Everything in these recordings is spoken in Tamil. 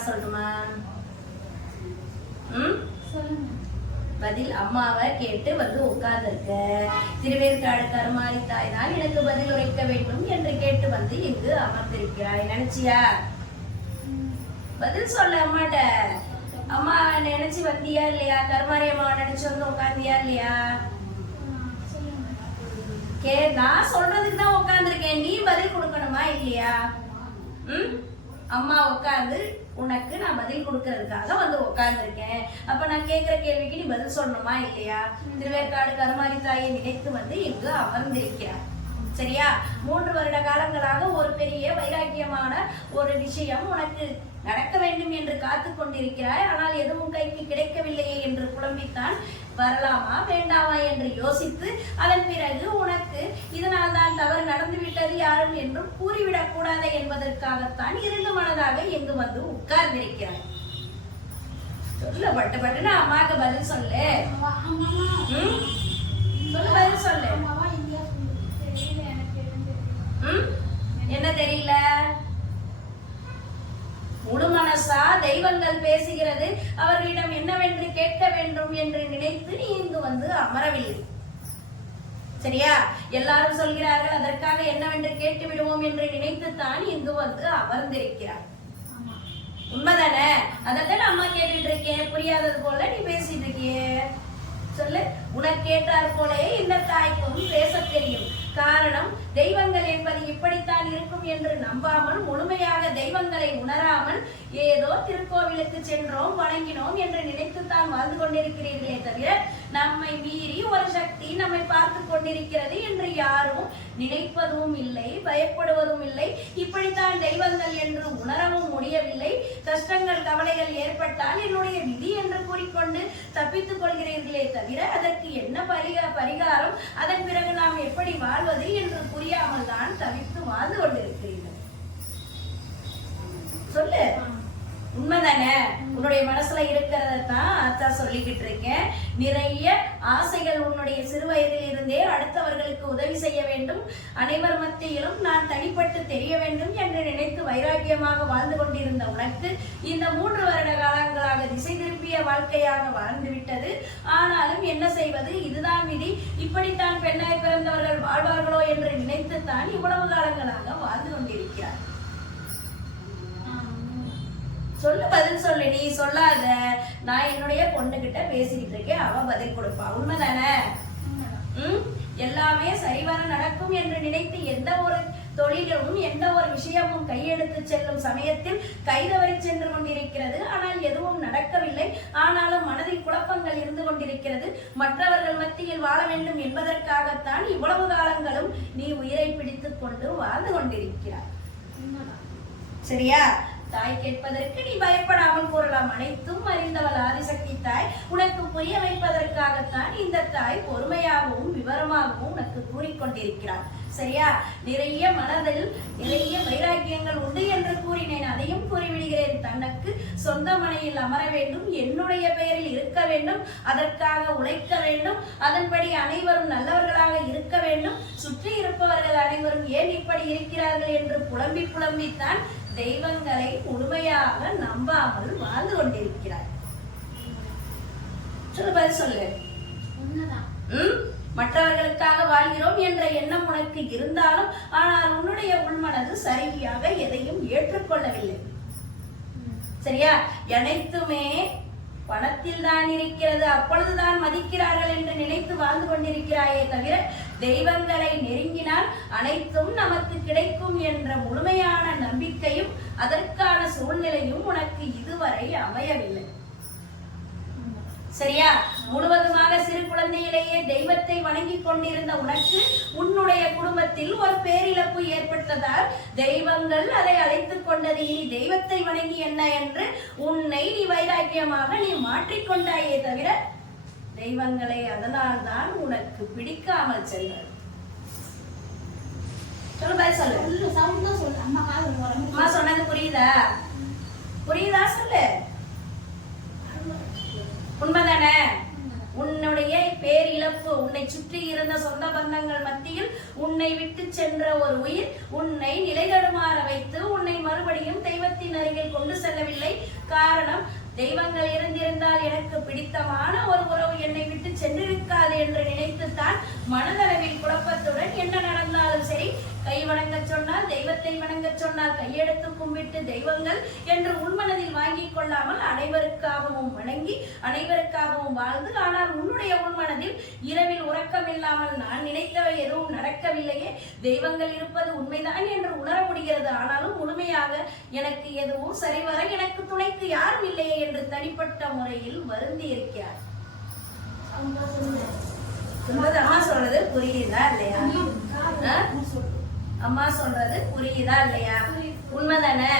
நான் சொல்லணுமா? பதில் அம்மாவை கேட்டு வந்து உட்கார்ந்திருக்க. திருவேற்காடு கருமாரி தாய் தான் எனக்கு பதில் உரைக்க வேண்டும் என்று கேட்டு வந்து இங்கு அமர்ந்திருக்கிறாய். நினைச்சியா? பதில் சொல்ல அம்மாட்ட. அம்மா நினைச்சு வந்தியா இல்லையா? கருமாரி அம்மாவை நினைச்சு வந்து உட்கார்ந்தியா இல்லையா? நான் சொல்றதுக்கு தான் உட்கார்ந்துருக்கேன், நீ பதில் கொடுக்கணுமா இல்லையா? அம்மா உட்கார்ந்து உனக்கு நான் பதில் கொடுக்கறதுக்காக வந்து உட்கார்ந்துருக்கேன். அப்ப நான் கேட்கிற கேள்விக்கு நீ பதில் சொல்லணுமா இல்லையா? திருவேற்காடு கருமாரி தாயை நினைத்து வந்து இங்கு அமர்ந்திருக்கிறார். சரியா? 3 வருட காலங்களாக ஒரு பெரிய வைராக்கியமான ஒரு விஷயம் உனக்கு நடக்க வேண்டும் என்று காத்து கொண்டிருக்கிறாய். ஆனால் எதுவும் கைக்கு கிடைக்கவில்லையே என்று புலம்பித்தான் வரலாமா வேண்டாமா என்று யோசித்து அதன் பிறகு உனக்கு இதனால் தான் தவறு நடந்துவிட்டது யாரும் என்றும் கூறிவிடக் கூடாது என்பதற்காகத்தான் இருந்து மனதாக எங்கு வந்து உட்கார்ந்திருக்கிறாய். சொல்ல பட்டுன்னு அம்மாக்கு பதில் சொல்லு. சொல்லு, பதில் சொல்லு. என்ன தெரியல? முழு மனசா தெய்வங்கள் பேசுகிறது, அவர்களிடம் என்னவென்று கேட்க வேண்டும் என்று நினைத்து நீ இங்கு வந்து அமரவில்லை. சரியா? எல்லாரும் சொல்கிறார்கள், அதற்காக என்னவென்று கேட்டு விடுவோம் என்று நினைத்து தான் இங்கு வந்து அமர்ந்திருக்கிறார். உண்மைதானே? அதத்தான் அம்மா கேட்டுட்டு இருக்கேன். புரியாதது போல நீ பேசிட்டு இருக்கியே. சொல்லு. உனக்கு கேட்டார் போலே இந்த தாய்க்கும் பேச தெரியும். காரணம், தெய்வங்கள் என்பது இப்படித்தான் இருக்கும் என்று நம்பாமல், முழுமையாக தெய்வங்களை உணராமல் ஏதோ திருக்கோவிலுக்கு சென்றோம் வணங்கினோம் என்று நினைத்துத்தான் வாழ்ந்து கொண்டிருக்கிறீர்களே தவிர நம்மை மீறி ஒரு சக்தி நம்மை பார்த்து கொண்டிருக்கிறது என்று யாரும் நினைப்பதும் இல்லை, பயப்படுவதும் இல்லை. இப்படித்தான் தெய்வங்கள் என்று உணரவும் முடியவில்லை. கஷ்டங்கள் கவலைகள் ஏற்பட்டால் என்னுடைய விதி என்று கூறிக்கொண்டு தப்பித்துக் கொள்கிறீர்களே தவிர அதற்கு என்ன பரிகாரம், அதன் பிறகு நாம் எப்படி வாழ்வது என்று புரியாமல் தான் தவித்து வாழ்ந்து கொண்டிருக்கிறீர்கள். சொல்லு. உண்மைதானே? உன்னுடைய மனசுல இருக்கிறதான் அத்தா சொல்லிக்கிட்டு இருக்கேன். நிறைய ஆசைகள் உன்னுடைய சிறு வயதில் இருந்தே அடுத்தவர்களுக்கு உதவி செய்ய வேண்டும், அனைவர் மத்தியிலும் நான் தனிப்பட்டு தெரிய வேண்டும் என்று நினைத்து வைராக்கியமாக வாழ்ந்து கொண்டிருந்த உனக்கு இந்த 3 வருட காலங்களாக திசை திருப்பிய வாழ்க்கையாக வாழ்ந்து விட்டது. ஆனாலும் என்ன செய்வது, இதுதான் விதி, இப்படித்தான் பெண்ணாய் பிறந்தவர்கள் வாழ்வார்களோ என்று நினைத்துத்தான் இவ்வளவு காலங்களாக வாழ்ந்து கொண்டிருக்கிறார். சொல்லு, பதில் சொல்லு. நீ சொல்லாத. நான் என்னுடைய பொண்ணுகிட்ட பேசிக்கிட்டு இருக்கேன், அவ பதில் கொடுப்பா. உண்மைதானே? எல்லாமே சரிவர நடக்கும் என்று நினைத்து எந்த ஒரு தொழிலும் எந்த ஒரு விஷயமும் கையெடுத்து செல்லும் சமயத்தில் கைதவறி சென்று கொண்டிருக்கிறது. ஆனால் எதுவும் நடக்கவில்லை. ஆனாலும் மனதில் குழப்பங்கள் இருந்து கொண்டிருக்கிறது. மற்றவர்கள் மத்தியில் வாழ வேண்டும் என்பதற்காகத்தான் இவ்வளவு காலங்களும் நீ உயிரை பிடித்துக் கொண்டு வாழ்ந்து கொண்டிருக்கிறாய். சரியா? தாய் கேட்பதற்கு நீ பயப்படாமல் கூறலாம். அனைத்தும் அறிந்தவள் ஆதிசக்தி தாய். உனக்கு புரிய வைப்பதற்காகத்தான் இந்த தாய் பொறுமையாகவும் விவரமாகவும் உனக்கு கூறிக்கொண்டிருக்கிறார். சரியா? நிறைய மனதில் நிறைய வைராக்கியங்கள் உண்டு என்று கூறினேன், அதையும் கூறிவிடுகிறேன். தனக்கு சொந்த மனையில் அமர வேண்டும், என்னுடைய பெயரில் இருக்க வேண்டும், அதற்காக உழைக்க வேண்டும், அதன்படி அனைவரும் நல்லவர்களாக இருக்க வேண்டும். சுற்றி இருப்பவர்கள் அனைவரும் ஏன் இப்படி இருக்கிறார்கள் என்று புலம்பி புலம்பித்தான் தெய்வங்களை முழுமையாக நம்பாமல் வாழ்ந்து கொண்டிருக்கிறார். சொல்லு, பதில் சொல்லு. மற்றவர்களுக்காக வாழ்கிறோம் என்ற எண்ணம் உனக்கு இருந்தாலும் ஆனால் உன்னுடைய உள்மனது சரியாக எதையும் ஏற்றுக்கொள்ளவில்லை. சரியா? அனைத்துமே பணத்தில் தான் இருக்கிறது, அப்பொழுதுதான் மதிக்கிறார்கள் என்று நினைத்து வாழ்ந்து கொண்டிருக்கிறாயே தவிர தெய்வங்களை நெருங்கினால் அனைத்தும் நமக்கு கிடைக்கும் என்ற முழுமையான நம்பிக்கையும் அதற்கான சூழ்நிலையும் உனக்கு இதுவரை அமையவில்லை. சரியா? முழுவதுமாக சிறு குழந்தையிலேயே தெய்வத்தை வணங்கி கொண்டிருந்த உனக்கு உன்னுடைய குடும்பத்தில் ஒரு பேரிழப்பு ஏற்பட்டதால் தெய்வங்கள் அதை அழைத்துக் கொண்டது. இனி தெய்வத்தை வணங்கி என்ன என்று உன்னை நீ வைராக்கியமாக நீ மாற்றிக்கொண்டாயே தவிர தெய்வங்களை அதனால் தான் உனக்கு பிடிக்காமல் செல்வது. சொல்லு. அம்மா சொன்னது புரியுதா? புரியுதா? சொல்லு. உண்மைதானே? உன்னுடைய பேரிழப்பு இழப்பு, உன்னை சுற்றி இருந்த சொந்த பந்தங்கள் மத்தியில் உன்னை விட்டு சென்ற ஒரு உயிர் உன்னை நிலைதடுமாற வைத்து உன்னை மறுபடியும் தெய்வத்தின் அருகில் கொண்டு செல்லவில்லை. காரணம், தெய்வங்கள் இருந்திருந்தால் எனக்கு பிடித்தமான ஒரு உறவு என்னை விட்டு சென்றிருக்காது என்று நினைத்துத்தான் மனதளவில் குழப்பத்துடன் என்ன நடந்தாலும் சரி, கை வணங்க சொன்னால் தெய்வத்தை வணங்க சொன்னால் கையெடுத்து கும்பிட்டு தெய்வங்கள் என்று உள்மனதில் வாங்கிக் கொள்ளாமல் அனைவருக்காகவும் வணங்கி அனைவருக்காகவும் வாழ்ந்து, ஆனால் உன்னுடைய உள்மனதில் இரவில் உறக்கம் இல்லாமல் நான் நினைத்தவை எதுவும் நடக்கவில்லையே, தெய்வங்கள் இருப்பது உண்மைதான் என்று உணர முடிகிறது, ஆனாலும் முழுமையாக எனக்கு எதுவும் சரிவர எனக்கு துணைக்கு யாரும் இல்லையே என்று தனிப்பட்ட முறையில் வருந்தி இருக்கிறார். அம்மா சொல்றது புரியுதா இல்லையா? அம்மா சொல்றது புரியுதா இல்லையா? உண்மைதானே?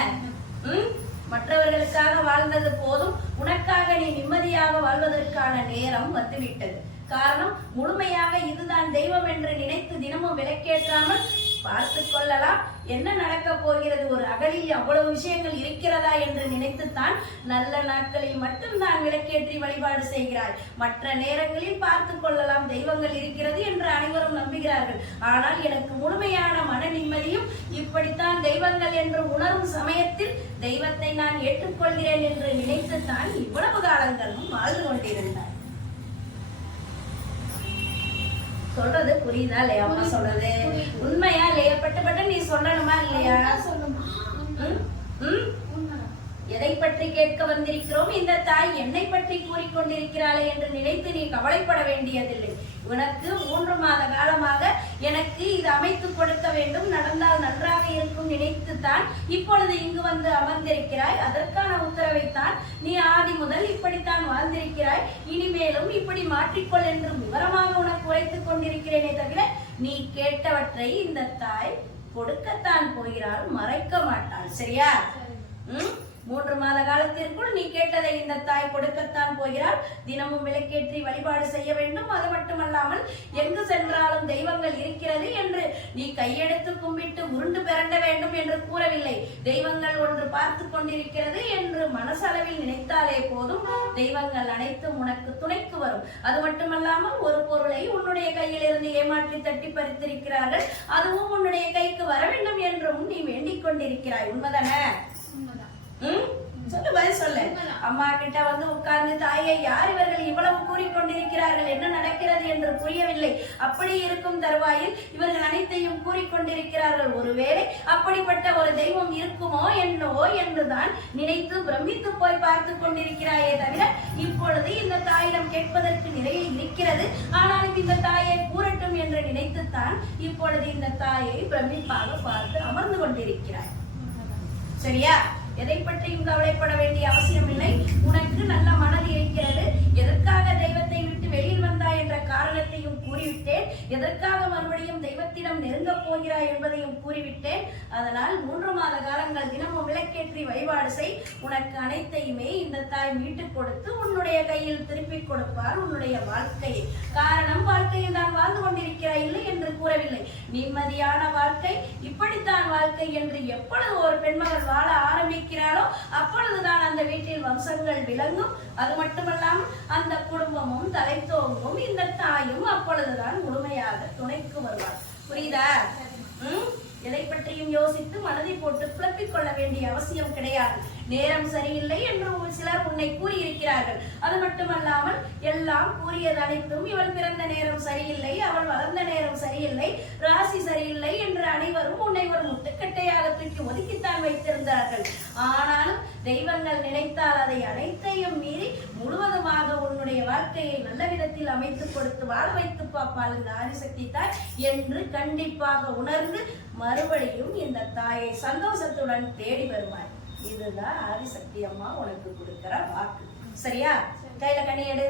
மற்றவர்களுக்காக வாழ்ந்தது போதும், உனக்காக நீ நிம்மதியாக வாழ்வதற்கான நேரம் வந்துவிட்டது. காரணம், முழுமையாக இதுதான் தெய்வம் என்று நினைத்து தினமும் விளக்கேற்றாமல் பார்த்து கொள்ளலாம். என்ன நடக்க போகிறது, ஒரு அகலில் அவ்வளவு விஷயங்கள் இருக்கிறதா என்று நினைத்துத்தான் நல்ல நாட்களில் மட்டும்தான் விளக்கேற்றி வழிபாடு செய்கிறாய். மற்ற நேரங்களில் பார்த்து கொள்ளலாம், தெய்வங்கள் இருக்கிறது என்று அனைவரும் நம்புகிறார்கள். ஆனால் எனக்கு முழுமையான மன நிம்மதியும் இப்படித்தான் தெய்வங்கள் என்று உணரும் சமயத்தில் தெய்வத்தை நான் ஏற்றுக்கொள்கிறேன் என்று நினைத்துத்தான் இவ்வளவு காலங்களும் வாழ்ந்து கொண்டிருந்தார். சொல்றது புரியுதா இல்லையா? அம்மா சொல்றது உண்மையா இல்லையா? பட்டு நீ சொல்லணுமா இல்லையா? எதை பற்றி கேட்க வந்திருக்கிறோம்? இந்த தாய் என்னை பற்றி கூறிக்கொண்டிருக்கிறாளே என்று நினைத்து நீ கவலைப்பட வேண்டியதில்லை. உனக்கு 3 மாத காலமாக எனக்கு இது அமைத்து கொடுக்க வேண்டும், நடந்தால் நன்றாக இருக்கும் நினைத்துத்தான் இப்பொழுது இங்கு வந்து அமர்ந்திருக்கிறாய். அதற்கான உத்தரவைத்தான் நீ ஆதி முதல் இப்படித்தான் வாழ்ந்திருக்கிறாய். இனிமேலும் இப்படி மாற்றிக்கொள் என்று விவரமாக உனக்கு உரைத்துக் கொண்டிருக்கிறேனே தவிர, நீ கேட்டவற்றை இந்த தாய் கொடுக்கத்தான் போகிறாள், மறைக்க மாட்டாள். சரியா? 3 மாத காலத்திற்குள் நீ கேட்டதை இந்த தாய் கொடுக்கத்தான் போகிறாள். தினமும் விளக்கேற்றி வழிபாடு செய்ய வேண்டும். அது மட்டுமல்லாமல் எங்கு சென்றாலும் தெய்வங்கள் இருக்கிறது என்று நீ கையெடுத்து கும்பிட்டு உருண்டு பிறண்ட வேண்டும் என்று கூறவில்லை. தெய்வங்கள் ஒன்று பார்த்து கொண்டிருக்கிறது என்று மனசளவில் நினைத்தாலே போதும், தெய்வங்கள் அனைத்தும் உனக்கு துணைக்கு வரும். அது மட்டுமல்லாமல் ஒரு பொருளை உன்னுடைய கையில் இருந்து ஏமாற்றி தட்டி பறித்திருக்கிறார்கள், அதுவும் உன்னுடைய கைக்கு வர வேண்டும் என்றும் நீ வேண்டிக் கொண்டிருக்கிறாய். உண்மைதானே? சொல்லு, பதில் சொல்லு. அம்மா கிட்ட வந்து உட்கார்ந்து, தாயை யார் இவர்கள் இவ்வளவு கூறிக்கொண்டிருக்கிறார்கள், என்ன நடக்கிறது என்று புரியவில்லை. அப்படி இருக்கும் தருவாயில் இவர்கள் அனைத்தையும் கூறிக்கொண்டிருக்கிறார்கள். ஒருவேளை அப்படிப்பட்ட ஒரு தெய்வம் இருக்குமோ என்னவோ என்றுதான் நினைத்து பிரமித்து போய் பார்த்து கொண்டிருக்கிறாயே தவிர, இப்பொழுது இந்த தாயிடம் கேட்பதற்கு நிறைய இருக்கிறது. ஆனாலும் இந்த தாயை கூறட்டும் என்று நினைத்துத்தான் இப்பொழுது இந்த தாயை பிரமிப்பாக பார்த்து அமர்ந்து கொண்டிருக்கிறாய். சரியா? எதை பற்றியும் கவலைப்பட வேண்டிய அவசியம் இல்லை. உனக்கு நல்ல மனது இருக்கிறது. எதற்காக தெய்வத்தை விட்டு வெளியில் வந்தாய் என்ற காரணத்தையும் கூறிவிட்டேன். எதற்காக மறுபடியும் தெய்வத்திடம் நெருங்க போகிறாய் என்பதையும் கூறிவிட்டேன். அதனால் 3 மாத காலங்கள் தினமும் விளக்கேற்றி வழிபாடு செய். உனக்கு அனைத்தையுமே இந்த தாய் மீட்டுக் கொடுத்து உன்னுடைய கையில் திருப்பி கொடுப்பார் உன்னுடைய வாழ்க்கையை. காரணம், வாழ்க்கையில் தான் வாழ்ந்து கொண்டிருக்கிறாய், இல்லை என்று கூறவில்லை. நிம்மதியான வாழ்க்கை, இப்படித்தான் வாழ்க்கை என்று எப்பொழுது ஒரு பெண்மகள் வாழ ஆரம்பிக்கிறாளோ அப்பொழுதுதான் அந்த வீட்டில் வம்சங்கள் விளங்கும். அது மட்டுமல்லாமல் அந்த குடும்பமும் தலைத்தோங்கும். இந்த தாயும் அப்பொழுதுதான் முழுமையாக துணைக்கு வருவார். புரியுதா? எதை பற்றியும் யோசித்து மனதை போட்டு குழப்பிக் கொள்ள வேண்டிய அவசியம் கிடையாது. நேரம் சரியில்லை என்று சிலர் உன்னை கூறியிருக்கிறார்கள். அது மட்டுமல்லாமல் எல்லாம் கூறியது அனைத்தும் இவள் பிறந்த நேரம் சரியில்லை, அவள் வளர்ந்த நேரம் சரியில்லை, ராசி சரியில்லை என்று அனைவரும் உன்னை ஒரு முட்டுக்கட்டையாக தூக்கி ஒதுக்கித்தான் வைத்திருந்தார்கள். ஆனாலும் தெய்வங்கள் நினைத்தால் அதை அனைத்தையும் மீறி முழுவதுமாக உன்னுடைய வாழ்க்கையை நல்ல விதத்தில் அமைத்துக் கொடுத்து வாழ வைத்து பார்ப்பாள் இந்த ஆதிசக்தி தாய் என்று கண்டிப்பாக உணர்ந்து மறுபடியும் இந்த தாயை சந்தோஷத்துடன் தேடி வருவாய். இதுதான் ஆதிசக்தி அம்மா உனக்கு கொடுக்கிற வாக்கு. சரியா? கையில கனி எடு.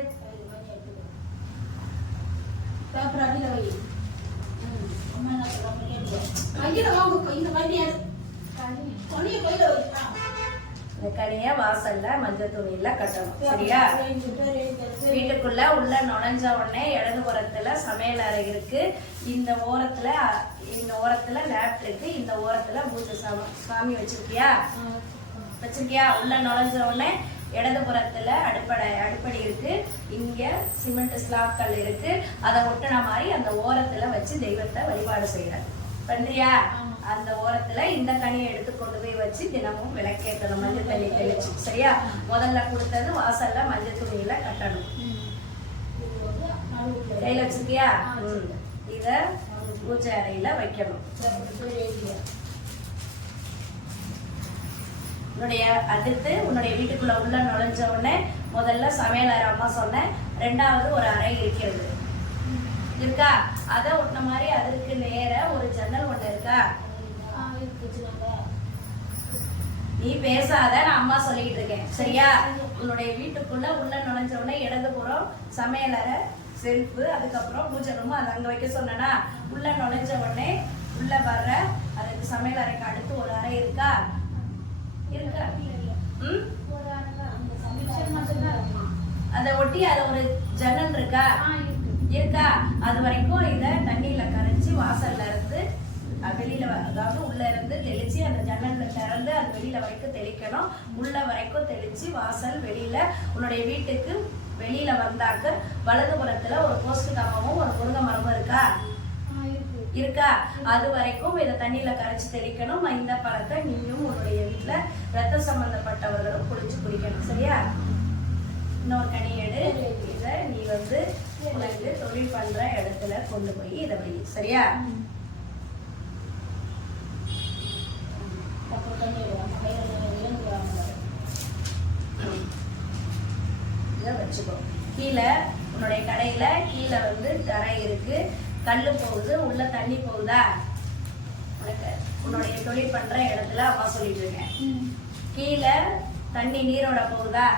கனிய வாசல்ல மஞ்சள் துணியில கட்டணும். சரியா? வீட்டுக்குள்ள உள்ள நுழைஞ்ச உடனே இடதுபுறத்துல சமையல் அறை இருக்கு. இந்த ஓரத்துல லேப்ட் இருக்கு. இந்த ஓரத்துல பூஜை சாமி வச்சிருக்கியா? உள்ள நுழைஞ்ச உடனே இடதுபுறத்துல அடுப்படி இருக்கு, இங்க சிமெண்ட் ஸ்லாப் கல் இருக்கு. அதை ஒட்டின மாதிரி அந்த ஓரத்துல வச்சு தெய்வத்தை வழிபாடு செய்யற பண்றியா? அந்த ஓரத்துல இந்த கனியை எடுத்து கொண்டு போய் வச்சு தினமும் விளக்கேற்றணும், மஞ்சள் தண்ணி தெளிச்சு. சரியா? முதல்ல கொடுத்தது வாசல்ல மஞ்சள் துணியில கட்டணும். கையில வச்சிருக்கியா? இத பூஜை அறையில வைக்கணும். அடுத்து உன்னுடைய வீட்டுக்குள்ள உள்ள நுழைஞ்ச உடனே முதல்ல சமையல் அறை அம்மா சொன்னேன், ரெண்டாவது ஒரு அறை இருக்கிறது இருக்கா? அத ஒட்டின மாதிரி அதற்கு நேர ஒரு ஜன்னல் ஒண்ணு இருக்கா? நீ பேசாத, நான் அம்மா சொல்லிட்டு இருக்கேன். சரியா? உன்னுடைய வீட்டுக்குள்ள உள்ள நுழைஞ்ச உடனே இடதுபுறம் சமையல் அறை, செல்ஃபு, அதுக்கப்புறம் பூஜை ரூம், அது அங்க வைக்க சொன்னா. உள்ள நுழைஞ்ச உடனே உள்ள வர்ற அதுக்கு சமையல் அறைக்கு அடுத்து ஒரு அறை இருக்கா? இருக்கா? அதை ஒட்டி அது ஒரு ஜன்னல் இருக்கா? இருக்கா? அது வரைக்கும் இத தண்ணியில கரைச்சி வாசல்ல இருந்து வெளியில, அதாவது உள்ள இருந்து தெளிச்சு அந்த ஜன்னல்ல திறந்து அது வெளியில வரைக்கும் தெளிக்கணும். உள்ள வரைக்கும் தெளிச்சு வாசல் வெளியில உன்னுடைய வீட்டுக்கு வெளியில வந்தாக்க வலதுபுறத்துல ஒரு போஸ்ட் கம்பமும் ஒரு முருங்கை மரமும் இருக்கா? இருக்கா? அது வரைக்கும் இதை தண்ணியில கரைச்சி தெளிக்கணும். இந்த பழத்தை நீயும் உன்னுடைய வீட்டுல ரத்த சம்பந்தப்பட்டவர்களும் குளிச்சு குடிக்கணும். சரியா? இன்னொரு கனி எடு. இத நீ உனக்கு தொழில் பண்ற இடத்துல கொண்டு போய் இதை வை. சரியா? இத வச்சுக்கோ. கீழே உன்னுடைய கடையில கீழே தரை இருக்கு, கல்லு போகுது, உள்ள தண்ணி போகுதா? உனக்கு உன்னுடைய தொழில் பண்ற இடத்துல அம்மா சொல்லிட்டு இருக்கேன். கீழே தண்ணி நீரோட போகுதா?